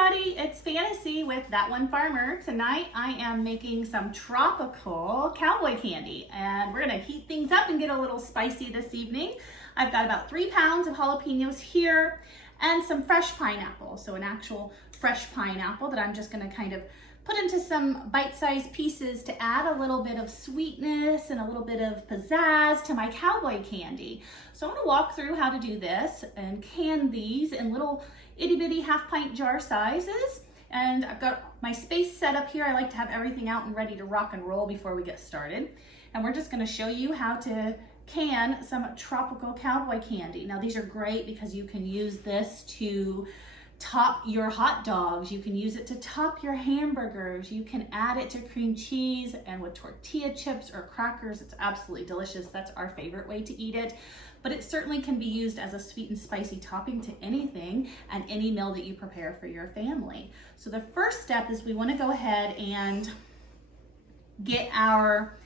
everybody, it's Fantasy with That One Farmer. Tonight I am making some tropical cowboy candy and we're gonna heat things up and get a little spicy this evening. I've got about 3 pounds of jalapenos here and some fresh pineapple. So an actual fresh pineapple that I'm just gonna kind of put into some bite-sized pieces to add a little bit of sweetness and a little bit of pizzazz to my cowboy candy. So I'm gonna walk through how to do this and can these in little itty-bitty half-pint jar sizes. And I've got my space set up here. I like to have everything out and ready to rock and roll before we get started. And we're just gonna show you how to can some tropical cowboy candy. Now these are great because you can use this to top your hot dogs. You can use it to top your hamburgers. You can add it to cream cheese and with tortilla chips or crackers. It's absolutely delicious. That's our favorite way to eat it. But it certainly can be used as a sweet and spicy topping to anything and any meal that you prepare for your family. So the first step is we want to go ahead and get our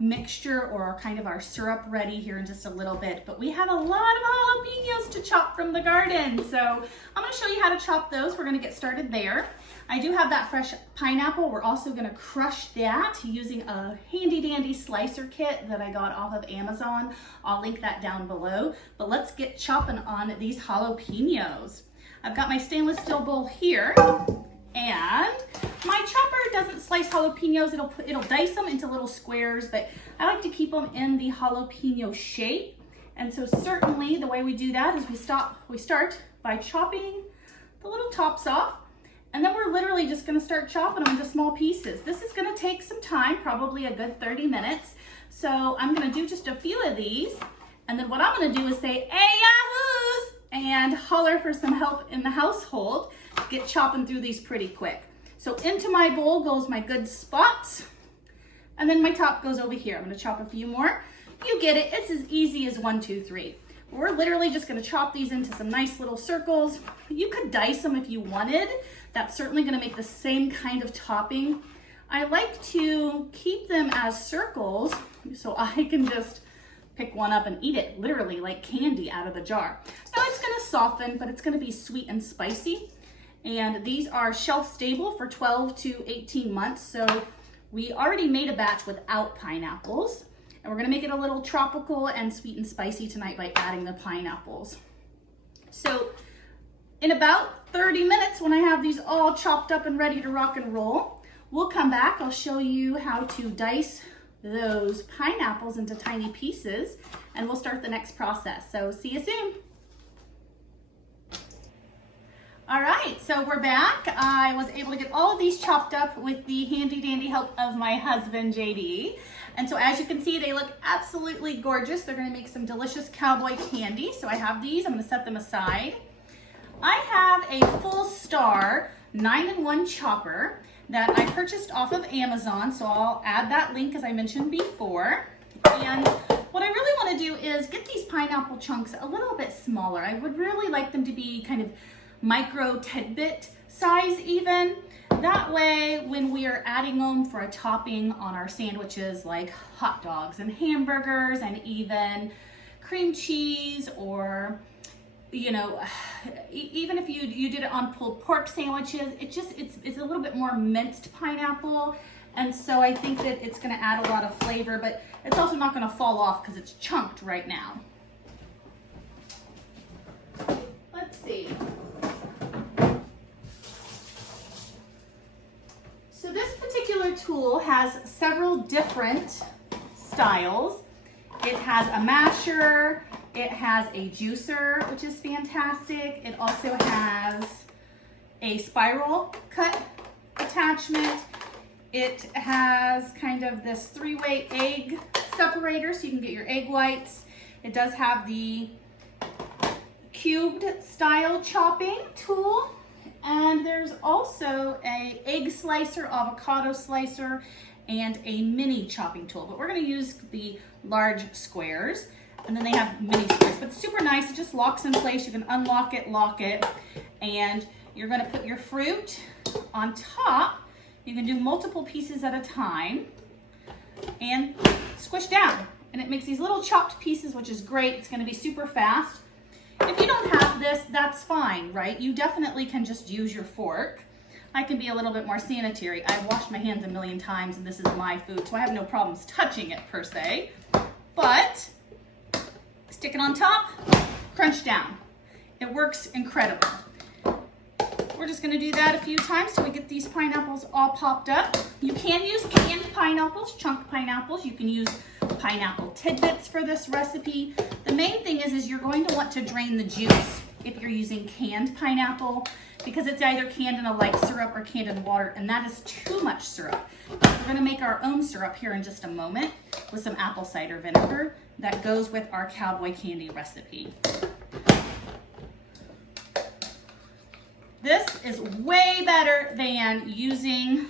mixture or kind of our syrup ready here in just a little bit, but we have a lot of jalapenos to chop from the garden. So I'm going to show you how to chop those. We're going to get started there. I do have that fresh pineapple. We're also going to crush that using a handy dandy slicer kit that I got off of Amazon. I'll link that down below, but let's get chopping on these jalapenos. I've got my stainless steel bowl here. And my chopper doesn't slice jalapenos, it'll dice them into little squares, but I like to keep them in the jalapeno shape. And so certainly the way we do that is we start by chopping the little tops off, and then we're literally just gonna start chopping them into small pieces. This is gonna take some time, probably a good 30 minutes. So I'm gonna do just a few of these, and then what I'm gonna do is say, "Hey yahoos!" and holler for some help in the household. Get chopping through these pretty quick. So into my bowl goes my good spots, and then my top goes over here. I'm gonna chop a few more. You get it, it's as easy as 1, 2, 3. We're literally just gonna chop these into some nice little circles. You could dice them if you wanted. That's certainly gonna make the same kind of topping. I like to keep them as circles so I can just pick one up and eat it, literally like candy out of the jar. Now it's gonna soften, but it's gonna be sweet and spicy. And these are shelf stable for 12 to 18 months. So we already made a batch without pineapples. And we're gonna make it a little tropical and sweet and spicy tonight by adding the pineapples. So in about 30 minutes, when I have these all chopped up and ready to rock and roll, we'll come back. I'll show you how to dice those pineapples into tiny pieces, and we'll start the next process. So see you soon. All right, so we're back. I was able to get all of these chopped up with the handy dandy help of my husband, JD. And so as you can see, they look absolutely gorgeous. They're gonna make some delicious cowboy candy. So I have these, I'm gonna set them aside. I have a Full Star 9-in-1 chopper that I purchased off of Amazon. So I'll add that link as I mentioned before. And what I really wanna do is get these pineapple chunks a little bit smaller. I would really like them to be kind of micro tidbit size even. That way, when we are adding them for a topping on our sandwiches like hot dogs and hamburgers and even cream cheese, or you know, even if you did it on pulled pork sandwiches, it's a little bit more minced pineapple. And so I think that it's gonna add a lot of flavor, but it's also not gonna fall off because it's chunked right now. Let's see. So this particular tool has several different styles. It has a masher, it has a juicer, which is fantastic. It also has a spiral cut attachment. It has kind of this 3-way egg separator so you can get your egg whites. It does have the cubed style chopping tool. And there's also a egg slicer, avocado slicer, and a mini chopping tool. But we're gonna use the large squares. And then they have mini squares, but it's super nice. It just locks in place. You can unlock it, lock it, and you're gonna put your fruit on top. You can do multiple pieces at a time and squish down. And it makes these little chopped pieces, which is great. It's gonna be super fast. If you don't have this, that's fine, right? You definitely can just use your fork. I can be a little bit more sanitary. I've washed my hands a million times and this is my food, so I have no problems touching it per se. But stick it on top, crunch down. It works incredible. We're just gonna do that a few times till we get these pineapples all popped up. You can use canned pineapples, chunk pineapples. You can use pineapple tidbits for this recipe. The main thing is you're going to want to drain the juice if you're using canned pineapple, because it's either canned in a light syrup or canned in water, and that is too much syrup. We're gonna make our own syrup here in just a moment with some apple cider vinegar that goes with our cowboy candy recipe. This is way better than using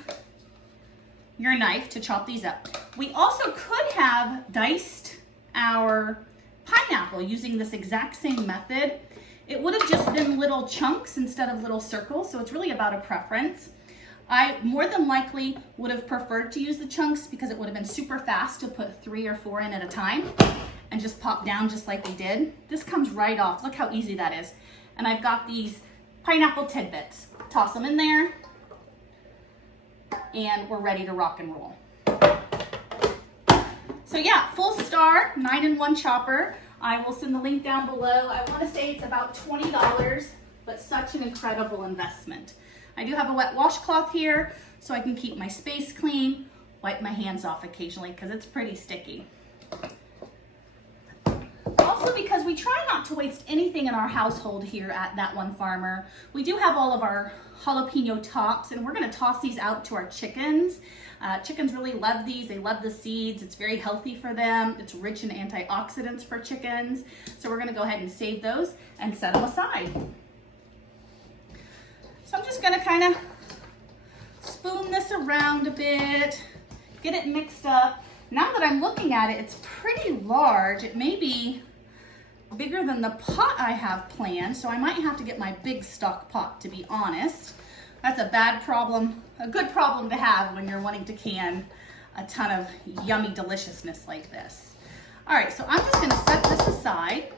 your knife to chop these up. We also could have diced our pineapple using this exact same method. It would have just been little chunks instead of little circles, so it's really about a preference. I more than likely would have preferred to use the chunks because it would have been super fast to put 3 or 4 in at a time and just pop down just like we did. This comes right off. Look how easy that is. And I've got these pineapple tidbits. Toss them in there, and we're ready to rock and roll. So yeah, full star, 9-in-1 chopper. I will send the link down below. I want to say it's about $20, but such an incredible investment. I do have a wet washcloth here so I can keep my space clean, wipe my hands off occasionally because it's pretty sticky. Also, because we try not to waste anything in our household here at That One Farmer, we do have all of our jalapeno tops, and we're going to toss these out to our chickens. Chickens really love these. They love the seeds. It's very healthy for them. It's rich in antioxidants for chickens. So we're going to go ahead and save those and set them aside. So I'm just going to kind of spoon this around a bit, get it mixed up. Now that I'm looking at it, it's pretty large. It may be bigger than the pot I have planned, so I might have to get my big stock pot, to be honest. That's a bad problem, a good problem to have when you're wanting to can a ton of yummy deliciousness like this. All right, so I'm just gonna set this aside.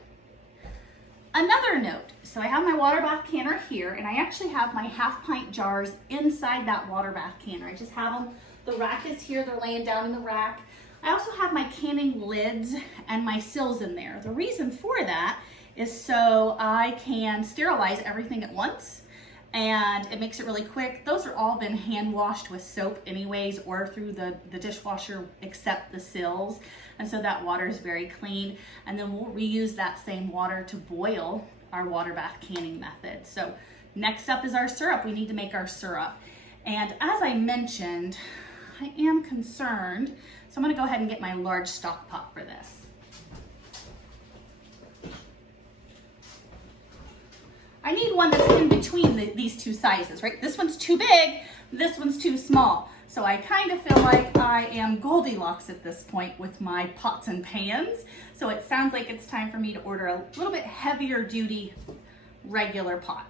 Another note, so I have my water bath canner here, and I actually have my half-pint jars inside that water bath canner. I just have them, the rack is here, they're laying down in the rack. I also have my canning lids and my sills in there. The reason for that is so I can sterilize everything at once, and it makes it really quick. Those are all been hand washed with soap anyways, or through the dishwasher, except the sills. And so that water is very clean. And then we'll reuse that same water to boil our water bath canning method. So next up is our syrup. We need to make our syrup. And as I mentioned, I am concerned, so I'm gonna go ahead and get my large stock pot for this. I need one that's in between these two sizes, right? This one's too big, this one's too small. So I kind of feel like I am Goldilocks at this point with my pots and pans. So it sounds like it's time for me to order a little bit heavier duty regular pot.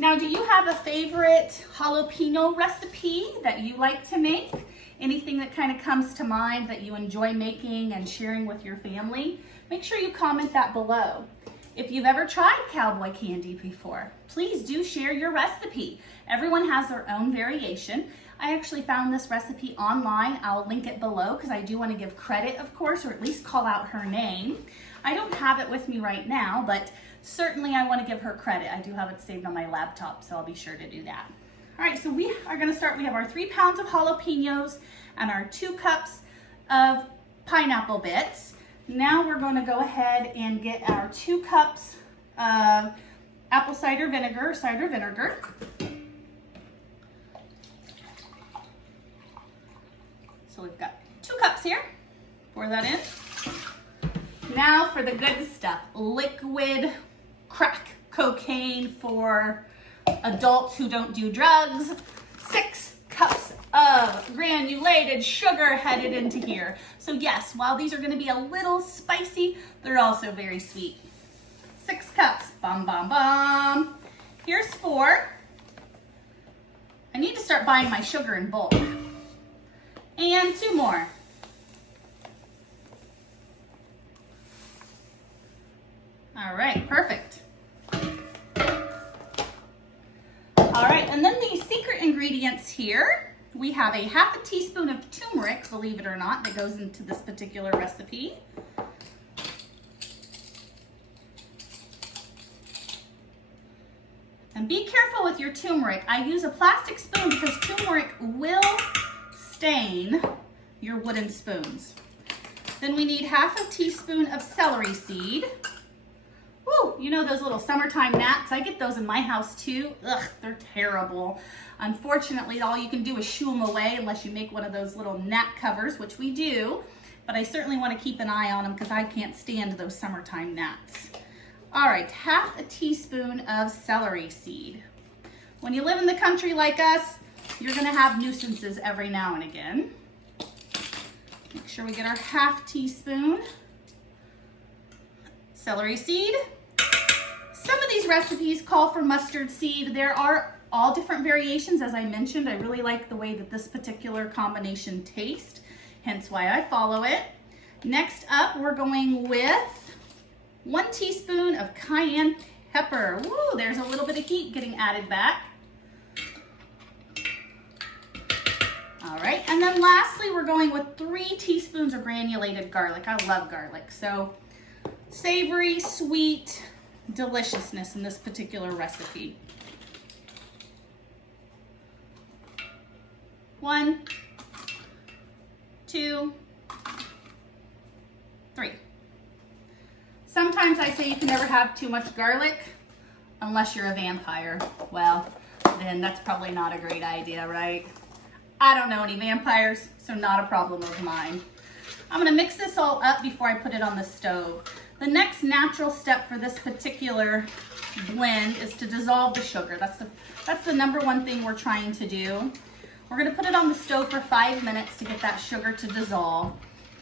Now, do you have a favorite jalapeno recipe that you like to make? Anything that kind of comes to mind that you enjoy making and sharing with your family? Make sure you comment that below. If you've ever tried cowboy candy before, please do share your recipe. Everyone has their own variation. I actually found this recipe online. I'll link it below because I do want to give credit, of course, or at least call out her name. I don't have it with me right now, but certainly I want to give her credit. I do have it saved on my laptop, so I'll be sure to do that. All right, so we are going to start. We have our 3 pounds of jalapenos and our 2 cups of pineapple bits. Now we're going to go ahead and get our 2 cups of apple cider vinegar. So we've got 2 cups here. Pour that in. Now for the good stuff, liquid crack cocaine for adults who don't do drugs. 6 cups of granulated sugar headed into here. So yes, while these are going to be a little spicy, they're also very sweet. 6 cups, bum, bum, bum. Here's 4. I need to start buying my sugar in bulk. And 2 more. All right, perfect. All right, and then the secret ingredients here, we have a half a teaspoon of turmeric, believe it or not, that goes into this particular recipe. And be careful with your turmeric. I use a plastic spoon because turmeric will stain your wooden spoons. Then we need half a teaspoon of celery seed. Woo, you know those little summertime gnats? I get those in my house too. Ugh, they're terrible. Unfortunately, all you can do is shoo them away unless you make one of those little gnat covers, which we do. But I certainly want to keep an eye on them because I can't stand those summertime gnats. All right, half a teaspoon of celery seed. When you live in the country like us, you're gonna have nuisances every now and again. Make sure we get our half teaspoon celery seed. Some of these recipes call for mustard seed. There are all different variations. As I mentioned, I really like the way that this particular combination tastes, hence why I follow it. Next up, we're going with 1 teaspoon of cayenne pepper. Woo, there's a little bit of heat getting added back. All right, and then lastly, we're going with 3 teaspoons of granulated garlic. I love garlic, so savory, sweet deliciousness in this particular recipe. 1, 2, 3. Sometimes I say you can never have too much garlic unless you're a vampire. Well, then that's probably not a great idea, right? I don't know any vampires, so not a problem of mine. I'm gonna mix this all up before I put it on the stove. The next natural step for this particular blend is to dissolve the sugar. That's the number one thing we're trying to do. We're gonna put it on the stove for 5 minutes to get that sugar to dissolve.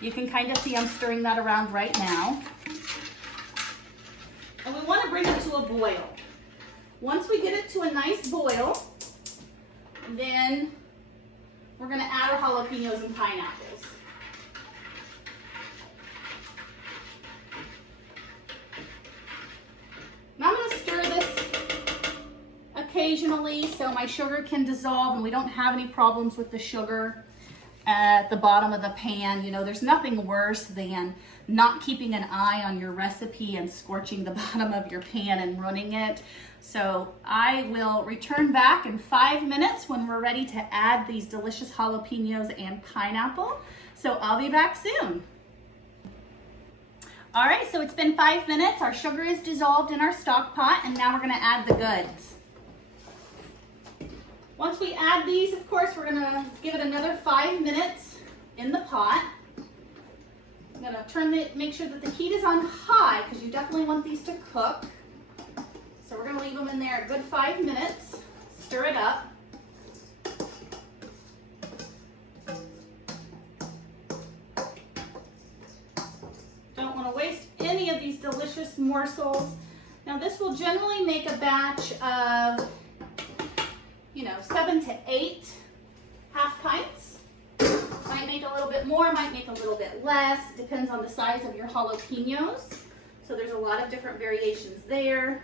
You can kind of see I'm stirring that around right now. And we wanna bring it to a boil. Once we get it to a nice boil, then we're gonna add our jalapenos and pineapples. And I'm gonna stir this occasionally so my sugar can dissolve and we don't have any problems with the sugar at the bottom of the pan. You know, there's nothing worse than not keeping an eye on your recipe and scorching the bottom of your pan and ruining it. So I will return back in 5 minutes when we're ready to add these delicious jalapenos and pineapple. So I'll be back soon. All right, so it's been 5 minutes. Our sugar is dissolved in our stock pot, and now we're gonna add the goods. Once we add these, of course, we're gonna give it another 5 minutes in the pot. I'm gonna make sure that the heat is on high because you definitely want these to cook. So we're gonna leave them in there a good 5 minutes, stir it up. Don't wanna waste any of these delicious morsels. Now this will generally make a batch of, 7 to 8 half pints. Might make a little bit more, might make a little bit less. Depends on the size of your jalapenos. So there's a lot of different variations there.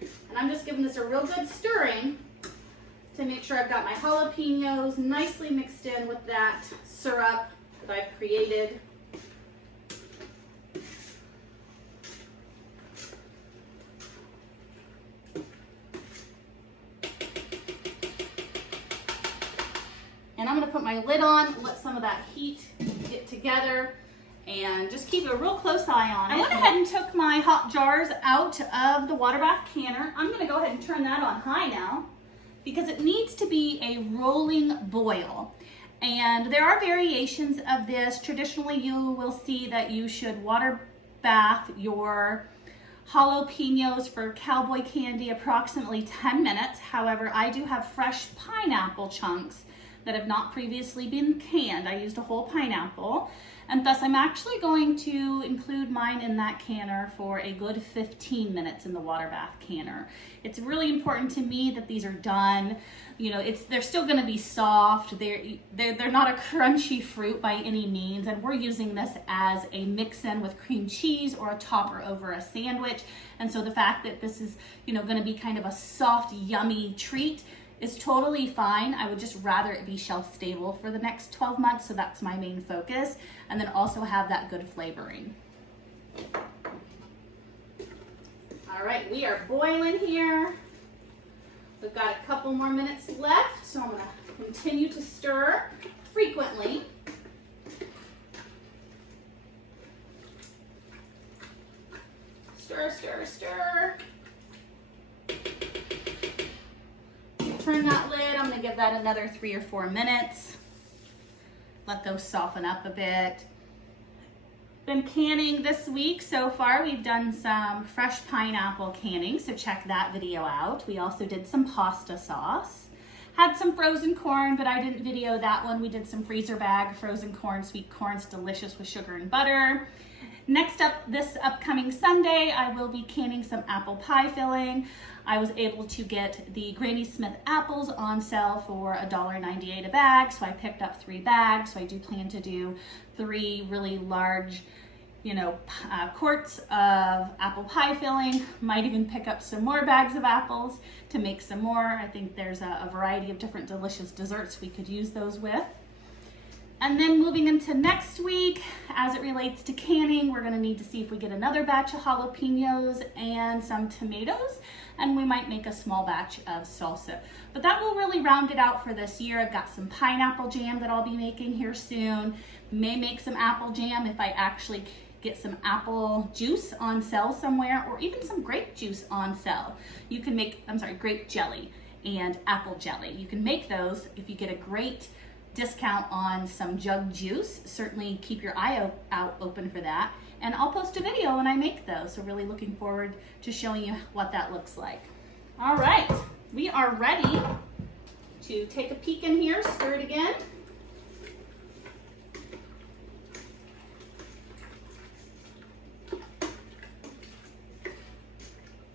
And I'm just giving this a real good stirring to make sure I've got my jalapenos nicely mixed in with that syrup that I've created. And I'm gonna put my lid on, let some of that heat get together, and just keep a real close eye on it. I went ahead and took my hot jars out of the water bath canner. I'm gonna go ahead and turn that on high now because it needs to be a rolling boil. And there are variations of this. Traditionally, you will see that you should water bath your jalapenos for cowboy candy approximately 10 minutes. However, I do have fresh pineapple chunks that have not previously been canned. I used a whole pineapple. and thus I'm actually going to include mine in that canner for a good 15 minutes in the water bath canner. It's really important to me that these are done. You know, they're still going to be soft. They're not a crunchy fruit by any means, and we're using this as a mix-in with cream cheese or a topper over a sandwich. And so the fact that this is, you know, going to be kind of a soft, yummy treat is totally fine. I would just rather it be shelf stable for the next 12 months, so that's my main focus, and then also have that good flavoring. All right, we are boiling here. We've got a couple more minutes left, so I'm going to continue to stir frequently. Stir, stir, stir. Turn that lid. I'm going to give that another 3 or 4 minutes. Let those soften up a bit. Been canning this week so far. We've done some fresh pineapple canning, so check that video out. We also did some pasta sauce. Had some frozen corn, but I didn't video that one. We did some freezer bag frozen corn, sweet corn. It's delicious with sugar and butter. Next up, this upcoming Sunday, I will be canning some apple pie filling. I was able to get the Granny Smith apples on sale for $1.98 a bag, so I picked up 3 bags. So I do plan to do 3 really large, you know, quarts of apple pie filling. Might even pick up some more bags of apples to make some more. I think there's a variety of different delicious desserts we could use those with. And then moving into next week, as it relates to canning, we're gonna need to see if we get another batch of jalapenos and some tomatoes, and we might make a small batch of salsa. But that will really round it out for this year. I've got some pineapple jam that I'll be making here soon. May make some apple jam if I actually get some apple juice on sale somewhere, or even some grape juice on sale. You can make, grape jelly and apple jelly. You can make those if you get a great discount on some jug juice. Certainly keep your eye out open for that. And I'll post a video when I make those. So really looking forward to showing you what that looks like. All right, we are ready to take a peek in here, stir it again. I'm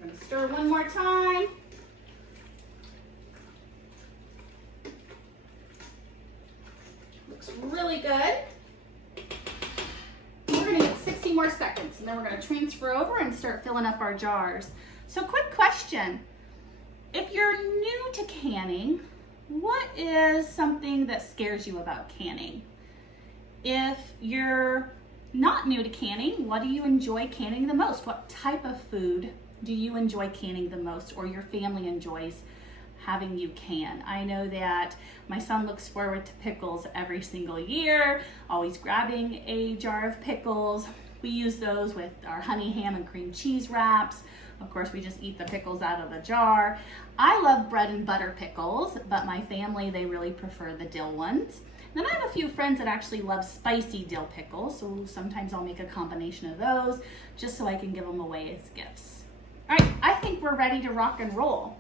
gonna stir one more time. Looks really good. We're gonna get 60 more seconds, and then we're gonna transfer over and start filling up our jars. So quick question. If you're new to canning, what is something that scares you about canning? If you're not new to canning, what do you enjoy canning the most? What type of food do you enjoy canning the most, or your family enjoys having you can? I know that my son looks forward to pickles every single year, always grabbing a jar of pickles. We use those with our honey ham and cream cheese wraps. Of course, we just eat the pickles out of the jar. I love bread and butter pickles, but my family, they really prefer the dill ones. Then I have a few friends that actually love spicy dill pickles, so sometimes I'll make a combination of those just so I can give them away as gifts. All right, I think we're ready to rock and roll.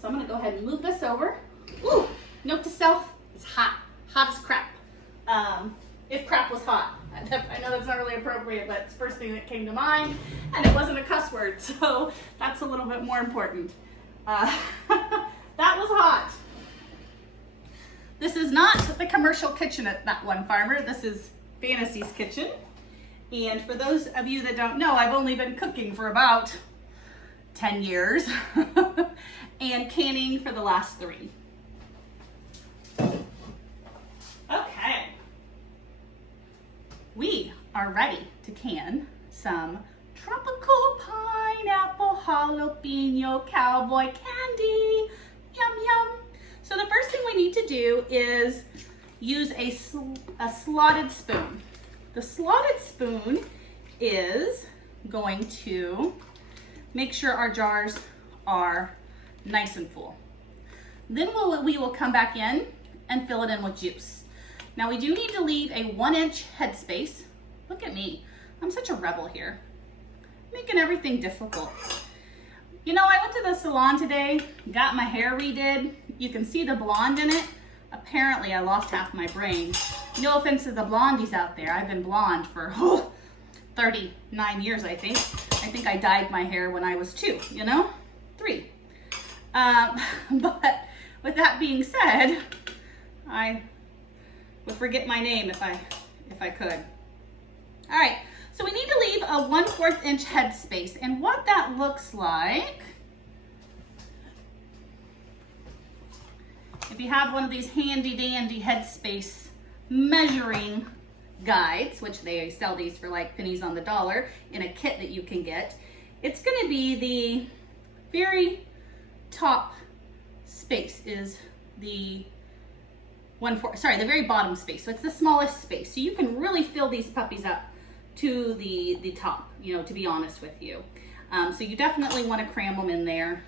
So I'm gonna go ahead and move this over. Ooh, note to self, it's hot, hot as crap. If crap was hot. I know that's not really appropriate, but it's the first thing that came to mind, and it wasn't a cuss word, so that's a little bit more important. That was hot. This is not the commercial kitchen at That One Farmer. This is Fantasy's kitchen. And for those of you that don't know, I've only been cooking for about 10 years and canning for the last 3. Okay. We are ready to can some tropical pineapple jalapeno cowboy candy. Yum, yum. So the first thing we need to do is use a slotted spoon. The slotted spoon is going to make sure our jars are nice and full. Then we will come back in and fill it in with juice. Now we do need to leave a 1-inch headspace. Look at me, I'm such a rebel here, making everything difficult. You know, I went to the salon today, got my hair redid. You can see the blonde in it. Apparently I lost half my brain. No offense to the blondies out there. I've been blonde for 39 years, I think. I think I dyed my hair when I was 2, you know? 3. But with that being said, I would forget my name if I could. All right, so we need to leave a 1/4 inch headspace, and what that looks like, if you have one of these handy dandy headspace measuring guides, which they sell these for like pennies on the dollar in a kit that you can get, it's going to be the very top space is the the very bottom space. So it's the smallest space. So you can really fill these puppies up to the top, you know, to be honest with you. So you definitely want to cram them in there,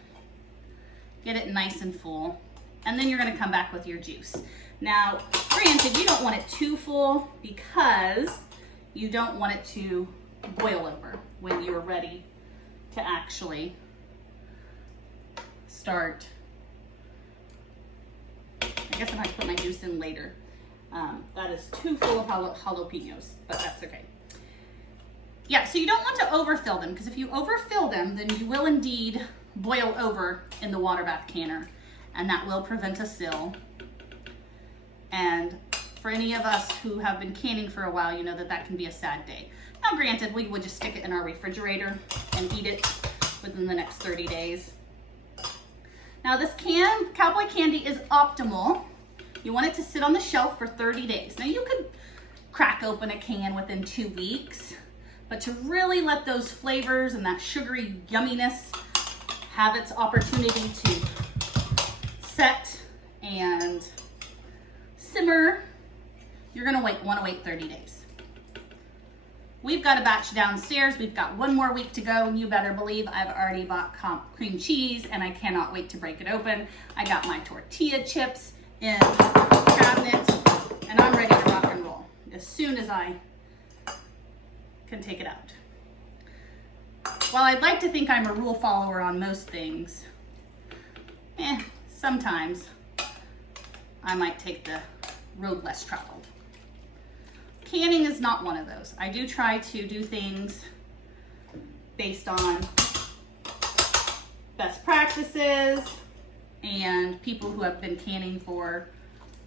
get it nice and full, and then you're going to come back with your juice. Now, granted, you don't want it too full because you don't want it to boil over when you're ready to actually start. I guess I'm going to put my juice in later. That is too full of jalapenos, but that's okay. Yeah, so you don't want to overfill them, because if you overfill them, then you will indeed boil over in the water bath canner, and that will prevent a spill. And for any of us who have been canning for a while, you know that that can be a sad day. Now, granted, we would just stick it in our refrigerator and eat it within the next 30 days. Now, this Cowboy candy is optimal. You want it to sit on the shelf for 30 days. Now, you could crack open a can within 2 weeks, but to really let those flavors and that sugary yumminess have its opportunity to set and simmer, you're gonna want to wait 30 days. We've got a batch downstairs. We've got 1 more week to go, and you better believe I've already bought cream cheese, and I cannot wait to break it open. I got my tortilla chips in the cabinet, and I'm ready to rock and roll as soon as I can take it out. While I'd like to think I'm a rule follower on most things, sometimes I might take the road less traveled. Canning is not one of those. I do try to do things based on best practices and people who have been canning for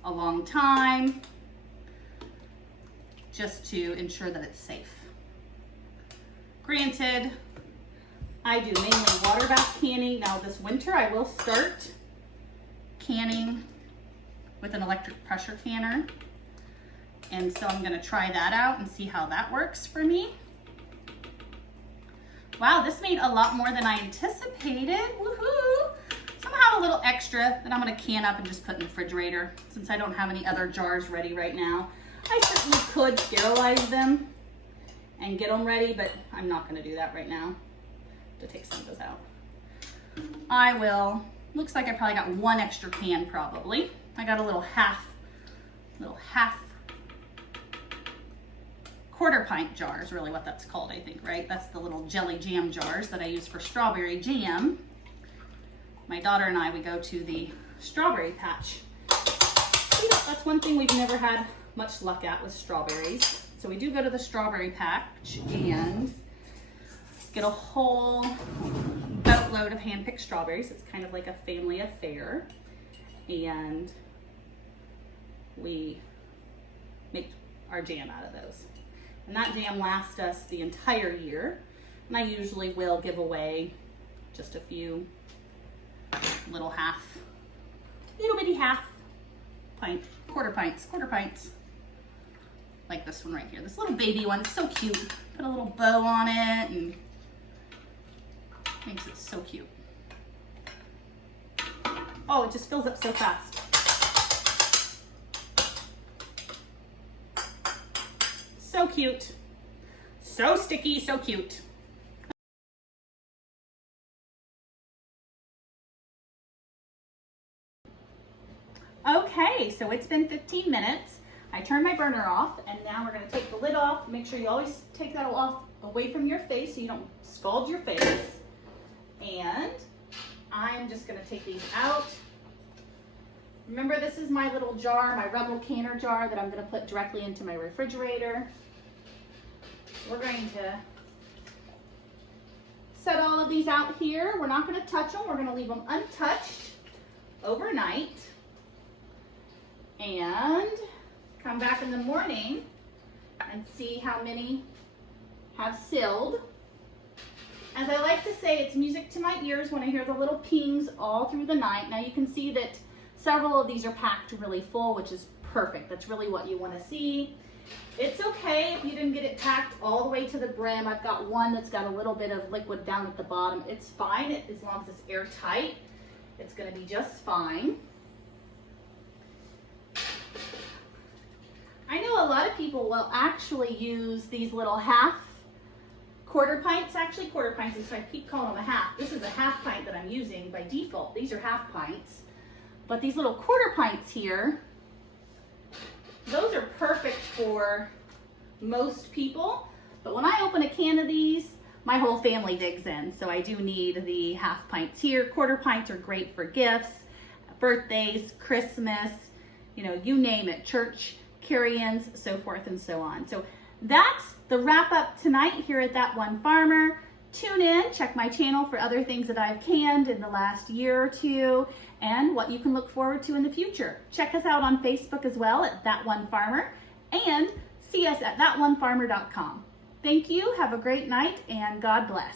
a long time, just to ensure that it's safe. Granted, I do mainly water bath canning. Now this winter I will start canning with an electric pressure canner. And so I'm gonna try that out and see how that works for me. Wow, this made a lot more than I anticipated. Woohoo! So I'm gonna have a little extra that I'm gonna can up and just put in the refrigerator, since I don't have any other jars ready right now. I certainly could sterilize them and get them ready, but I'm not gonna do that right now. To take some of those out. I will, looks like I probably got 1 extra can probably. I got a little half 1/4 pint jar is really what that's called, I think, right? That's the little jelly jam jars that I use for strawberry jam. My daughter and I, we go to the strawberry patch. You know, that's one thing we've never had much luck at with strawberries. So we do go to the strawberry patch and get a whole boatload of hand-picked strawberries. It's kind of like a family affair. And we make our jam out of those. And that jam lasts us the entire year. And I usually will give away just a few little bitty half pint, quarter pints. Like this one right here. This little baby one, it's so cute. Put a little bow on it and makes it so cute. Oh, it just fills up so fast. So cute. So sticky, so cute. Okay, so it's been 15 minutes. I turned my burner off, and now we're gonna take the lid off. Make sure you always take that off away from your face so you don't scald your face. And I'm just gonna take these out Remember, this is my little jar, my Rebel canner jar that I'm going to put directly into my refrigerator. We're going to set all of these out here. We're not going to touch them. We're going to leave them untouched overnight and come back in the morning and see how many have silled. As I like to say, it's music to my ears when I hear the little pings all through the night. Now you can see that several of these are packed really full, which is perfect. That's really what you want to see. It's okay if you didn't get it packed all the way to the brim. I've got one that's got a little bit of liquid down at the bottom. It's fine as long as it's airtight. It's going to be just fine. I know a lot of people will actually use these little quarter pints, actually quarter pints, so I keep calling them a half. This is a half pint that I'm using by default. These are half pints. But these little quarter pints here, those are perfect for most people. But when I open a can of these, my whole family digs in. So I do need the half pints here. Quarter pints are great for gifts, birthdays, Christmas, you know, you name it, church carry-ins, so forth and so on. So that's the wrap up tonight here at That One Farmer. Tune in, check my channel for other things that I've canned in the last year or two and what you can look forward to in the future. Check us out on Facebook as well at That One Farmer and see us at thatonefarmer.com. Thank you, have a great night, and God bless.